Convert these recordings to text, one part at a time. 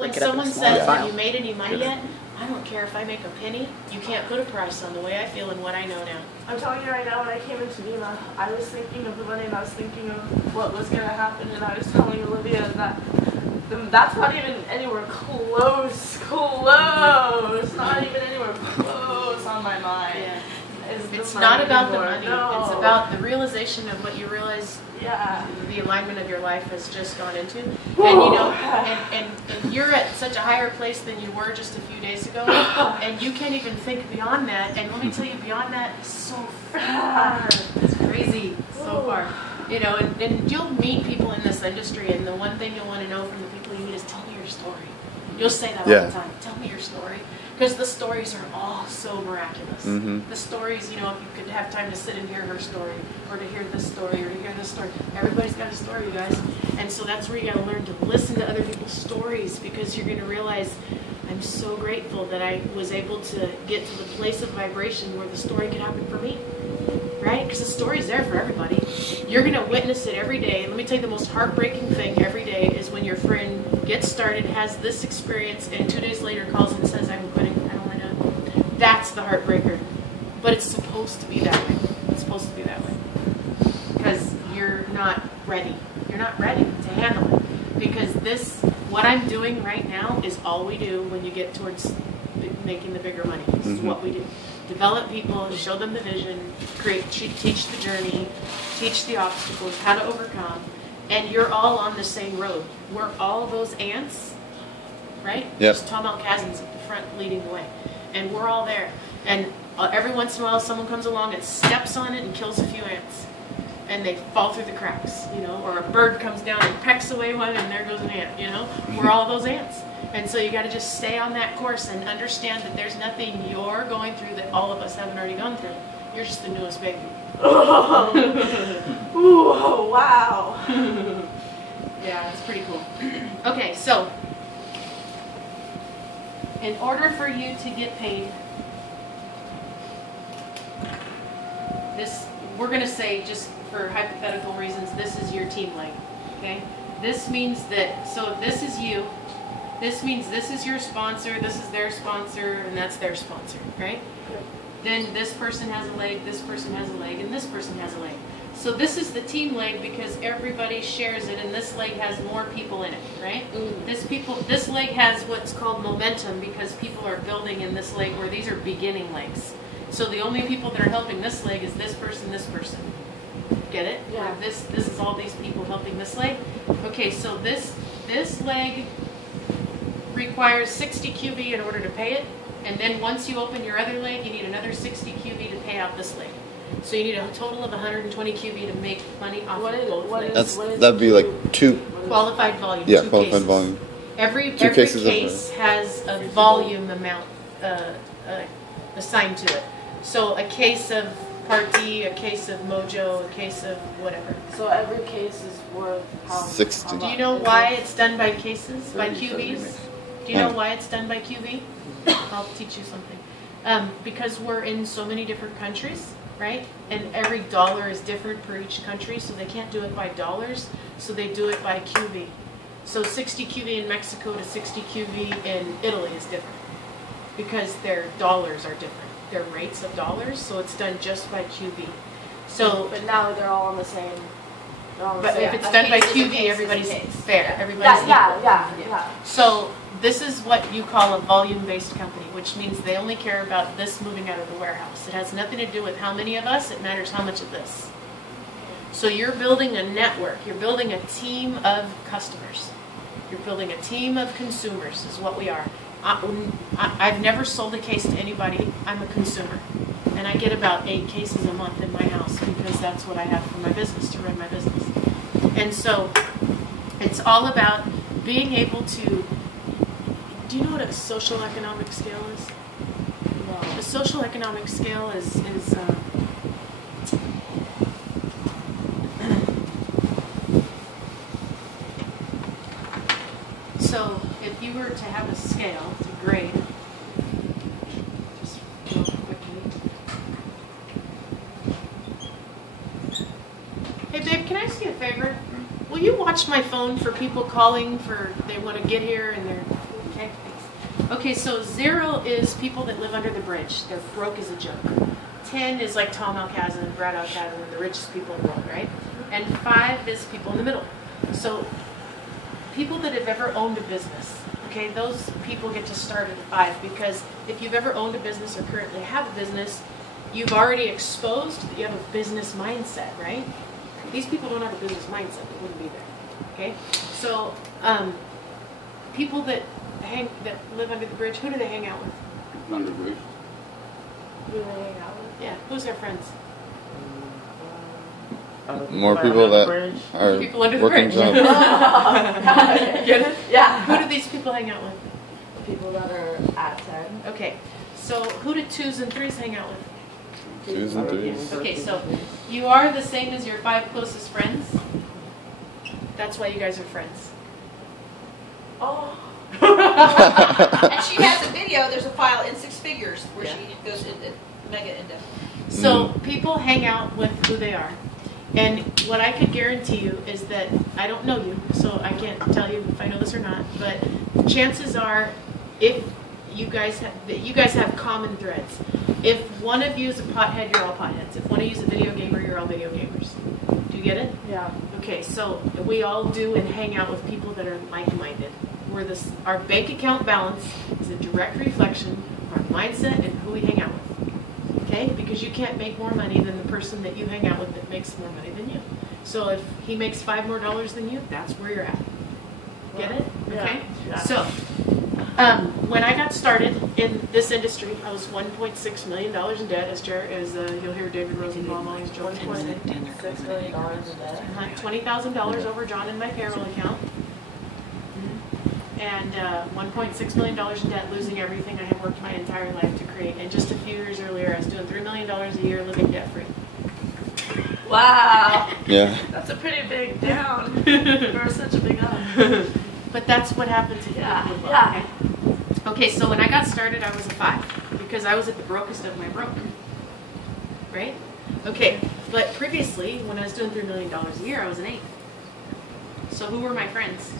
So when someone says, have you made any money yet? I don't care if I make a penny. You can't put a price on the way I feel and what I know now. I'm telling you right now, when I came into Lima, I was thinking of the money and I was thinking of what was going to happen, and I was telling Olivia that that's not even anywhere close, not even anywhere close on my mind. Yeah. It's not about the money. No. It's about the realization of what you realize. Yeah. The alignment of your life has just gone into, and you know, and you're at such a higher place than you were just a few days ago, and you can't even think beyond that. And let me tell you, beyond that is so far. It's crazy, so far. You know, and you'll meet people in this industry, and the one thing you'll want to know from the people you meet is, tell me your story. You'll say that all the time. Tell me your story. Because the stories are all so miraculous. The stories, you know, if you could have time to sit and hear her story, or to hear this story, or to hear this story. Everybody's got a story, you guys. And so that's where you got to learn to listen to other people's stories, because you're going to realize, I'm so grateful that I was able to get to the place of vibration where the story could happen for me. Right? Because the story's there for everybody. You're going to witness it every day. Let me tell you, the most heartbreaking thing every day is when your friend gets started, has this experience, and 2 days later calls and says, I'm quitting, I don't want to do it. That's the heartbreaker. But it's supposed to be that way. It's supposed to be that way. Because you're not ready. You're not ready to handle it. Because this, what I'm doing right now, is all we do when you get towards making the bigger money. This is what we do. Develop people, show them the vision, teach the journey, teach the obstacles, how to overcome, and you're all on the same road. We're all those ants, right? Yep. Just tall Mount Chasms at the front leading the way. And we're all there. And every once in a while someone comes along and steps on it and kills a few ants. And they fall through the cracks, you know, or a bird comes down and pecks away one and there goes an ant, you know? We're all those ants. And so you got to just stay on that course and understand that there's nothing you're going through that all of us haven't already gone through. You're just the newest baby. Ooh, wow. Yeah, it's pretty cool. Okay, so in order for you to get paid, this, we're going to say, just for hypothetical reasons, this is your team leg. Okay? This means that, so if this is you, this means this is your sponsor, this is their sponsor, and that's their sponsor, right? Then this person has a leg, this person has a leg, and this person has a leg. So this is the team leg because everybody shares it, and this leg has more people in it, right? This leg has what's called momentum because people are building in this leg, where these are beginning legs. So the only people that are helping this leg is this person, this person. Get it? Yeah. This is all these people helping this leg. Okay, so this leg requires 60 QB in order to pay it, and then once you open your other leg, you need another 60 QB to pay out this leg. So you need a total of 120 QB to make money off of both legs. That'd be like 2 qualified volume. Yeah, 2 qualified cases. volume. Every cases case has a volume amount assigned to it. So a case of Part D, a case of Mojo, a case of whatever. So every case is worth how 60. Do you know why it's done by cases, by QBs? Do you know why it's done by QB? I'll teach you something. Because we're in so many different countries, right? And every dollar is different for each country, so they can't do it by dollars, so they do it by QB. So 60 QB in Mexico to 60 QB in Italy is different because their dollars are different. Their rates of dollars, so it's done just by QB. So, but now they're all on the same. But if it's done by QB, everybody's fair. Everybody's equal. Yeah. So this is what you call a volume-based company, which means they only care about this moving out of the warehouse. It has nothing to do with how many of us. It matters how much of this. So you're building a network. You're building a team of customers. You're building a team of consumers is what we are. I've never sold a case to anybody. I'm a consumer. And I get about 8 cases a month in my house because that's what I have for my business, to run my business. And so it's all about being able to, do you know what a social economic scale is? No. The social economic scale is so if you were to have a scale to grade, just real quickly. Hey babe, can I ask you a favor? Will you watch my phone for people calling for, they want to get here and they're Okay, so 0 is people that live under the bridge. They're broke as a joke. 10 is like Tom Alcazan and Brad Alcazan, the richest people in the world, right? And 5 is people in the middle. So people that have ever owned a business, okay, those people get to start at 5, because if you've ever owned a business or currently have a business, you've already exposed that you have a business mindset, right? These people don't have a business mindset, they wouldn't be there, okay? So people that live under the bridge, who do they hang out with? Under the bridge. Who do they hang out with? Yeah, who's their friends? More people that are People under the working bridge. jobs. Get it? Yeah. Who do these people hang out with? People that are at 10. Okay, so who do 2s and 3s hang out with? 2s and 3s. Okay, so you are the same as your 5 closest friends. That's why you guys are friends. Oh. And she has a video, there's a file in 6 figures where Yeah. she goes into mega in-depth. So people hang out with who they are. And what I could guarantee you is that I don't know you, so I can't tell you if I know this or not, but chances are if you guys have common threads. If one of you is a pothead, you're all potheads. If one of you is a video gamer, you're all video gamers. Do you get it? Yeah. Okay, so we all do and hang out with people that are like-minded. Our bank account balance is a direct reflection of our mindset and who we hang out with. Okay? Because you can't make more money than the person that you hang out with that makes more money than you. So if he makes $5 more than you, that's where you're at. Get it? Okay? Yeah. So, when I got started in this industry, I was $1.6 million in debt, as you'll hear David Rosenbaum always joke. $1.6 million in debt. $20,000 over John in my payroll account. And $1.6 million in debt, losing everything I had worked my entire life to create. And just a few years earlier, I was doing $3 million a year, living debt-free. Wow. Yeah. That's a pretty big down for such a big up. But that's what happened to me. Yeah. Okay, so when I got started, I was a 5 because I was at the brokest of my broke. Right? Okay, but previously, when I was doing $3 million a year, I was an 8. So who were my friends?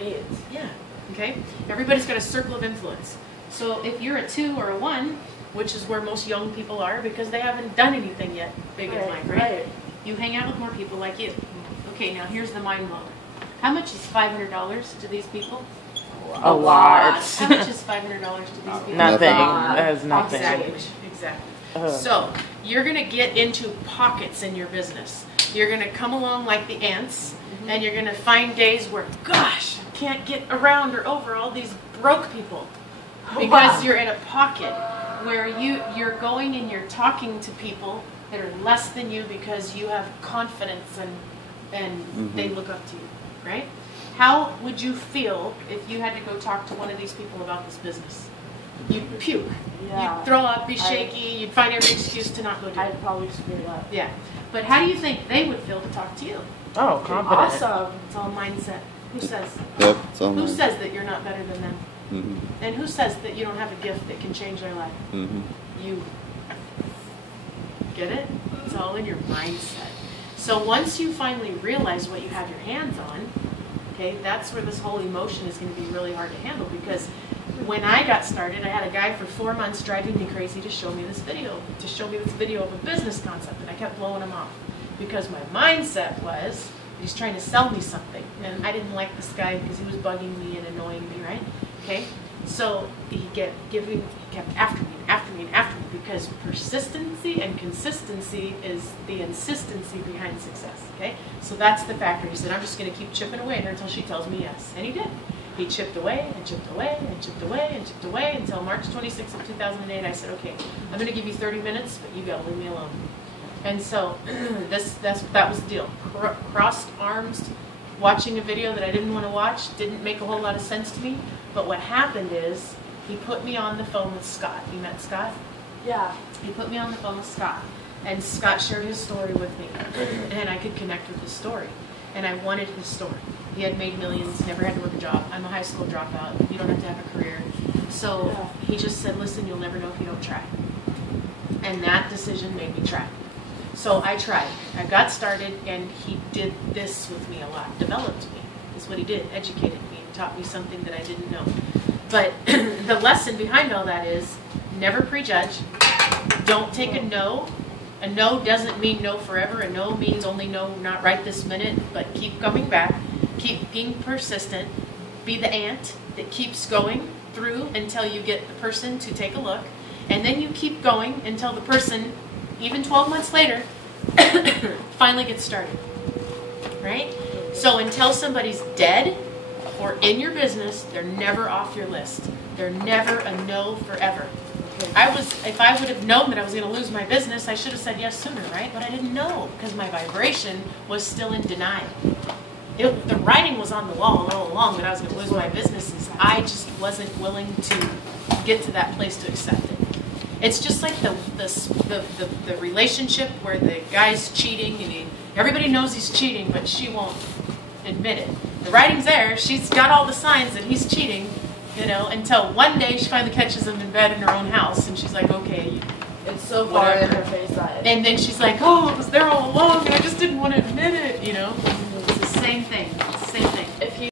8. Yeah. Okay? Everybody's got a circle of influence. So if you're a 2 or a 1, which is where most young people are because they haven't done anything yet big in life, right? You hang out with more people like you. Okay, now here's the mind blower. How much is $500 to these people? A lot. How much is $500 to these people? Nothing. That is nothing. Exactly. So you're going to get into pockets in your business. You're going to come along like the ants, and you're going to find days where, gosh, I can't get around or over all these broke people because you're in a pocket where you're going and you're talking to people that are less than you because you have confidence and they look up to you, right? How would you feel if you had to go talk to one of these people about this business? You'd puke. Yeah. You'd throw up, be shaky. You'd find every excuse to not go do it. I'd probably screw it up. Yeah. But how do you think they would feel to talk to you? Oh, confident. Awesome. It's all mindset. Who says? Yep, it's all Who mine. says that you're not better than them? Mm-hmm. And who says that you don't have a gift that can change their life? Mm-hmm. You. Get it? It's all in your mindset. So once you finally realize what you have your hands on, okay, that's where this whole emotion is going to be really hard to handle, because when I got started, I had a guy for 4 months driving me crazy to show me this video of a business concept, and I kept blowing him off because my mindset was he's trying to sell me something, and I didn't like this guy because he was bugging me and annoying me, right? Okay, so he kept after me, because persistency and consistency is the insistency behind success. Okay, so that's the factor. He said, I'm just going to keep chipping away at her until she tells me yes, and he did. He chipped away and chipped away and chipped away and chipped away until March 26th of 2008. I said, okay, I'm going to give you 30 minutes, but you got to leave me alone. And so that was the deal. Crossed arms, watching a video that I didn't want to watch, didn't make a whole lot of sense to me. But what happened is he put me on the phone with Scott. You met Scott? Yeah. He put me on the phone with Scott. And Scott shared his story with me. And I could connect with his story. And I wanted his story. He had made millions, never had to work a job. I'm a high school dropout. You don't have to have a career. So he just said, listen, you'll never know if you don't try. And that decision made me try. So I tried. I got started, and he did this with me a lot. Developed me is what he did. Educated me and taught me something that I didn't know. But the lesson behind all that is never prejudge. Don't take a no. A no doesn't mean no forever. A no means only no, not right this minute, but keep coming back. Keep being persistent. Be the ant that keeps going through until you get the person to take a look. And then you keep going until the person, even 12 months later, finally gets started. Right? So until somebody's dead or in your business, they're never off your list. They're never a no forever. If I would have known that I was going to lose my business, I should have said yes sooner, right? But I didn't know because my vibration was still in denial. The writing was on the wall all along that I was going to lose my businesses. I just wasn't willing to get to that place to accept it. It's just like the relationship where the guy's cheating and everybody knows he's cheating, but she won't admit it. The writing's there. She's got all the signs that he's cheating, until one day she finally catches him in bed in her own house, and she's like, okay, it's so far in her face that. And then she's like, oh, it was there all along, and I just didn't want to admit it.